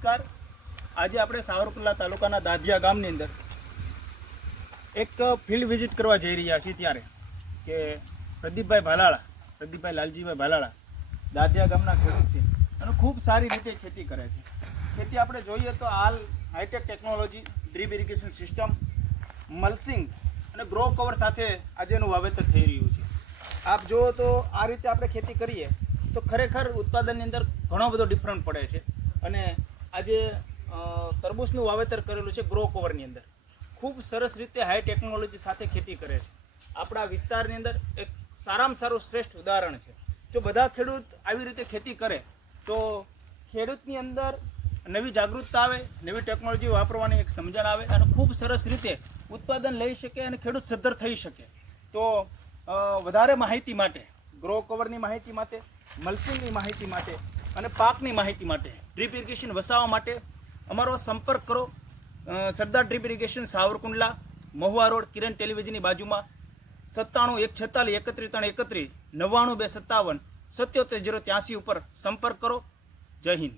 નમસ્કાર। આજે આપણે સાવરકુંડલા તાલુકાના દાધિયા ગામની અંદર એક ફિલ્ડ વિઝિટ કરવા જઈ રહ્યા છીએ ત્યારે કે પ્રદીપભાઈ લાલજીભાઈ ભાલાળા દાધિયા ગામના ખેડૂત છે અને ખૂબ સારી રીતે ખેતી કરે છે। ખેતી આપણે જોઈએ તો હાલ hi tech technology, drip irrigation system, mulching અને ગ્રો કવર સાથે આજે એનું વાવેતર થઈ રહ્યું છે। આપ જુઓ તો આ રીતે આપણે ખેતી કરીએ તો ખરેખર ઉત્પાદનની અંદર ઘણો બધો ડિફરન્ટ પડે છે। અને આજે તરબૂચનું વાવેતર કરેલું છે ગ્રો કવરની અંદર, ખૂબ સરસ રીતે હાઈ ટેકનોલોજી સાથે ખેતી કરે છે। આપણા વિસ્તારની અંદર એક સારામાં સારું શ્રેષ્ઠ ઉદાહરણ છે। જો બધા ખેડૂત આવી રીતે ખેતી કરે તો ખેડૂતની અંદર નવી જાગૃતતા આવે, નવી ટેકનોલોજી વાપરવાની એક સમજણ આવે અને ખૂબ સરસ રીતે ઉત્પાદન લઈ શકે અને ખેડૂત સદ્ધર થઈ શકે। તો વધારે માહિતી માટે, ગ્રો કવરની માહિતી માટે, મલ્ચિંગની માહિતી માટે અને પાકની માહિતી માટે, ડ્રીપ ઇરિગેશન વસાવવા માટે અમારો સંપર્ક કરો। Sardar drip irrigation Savarkundla, Mahuva road, Kiran ટેલિવિઝનની બાજુમાં 97 146 31 331 99 257 77 083 ઉપર સંપર્ક કરો। જય હિન્દ।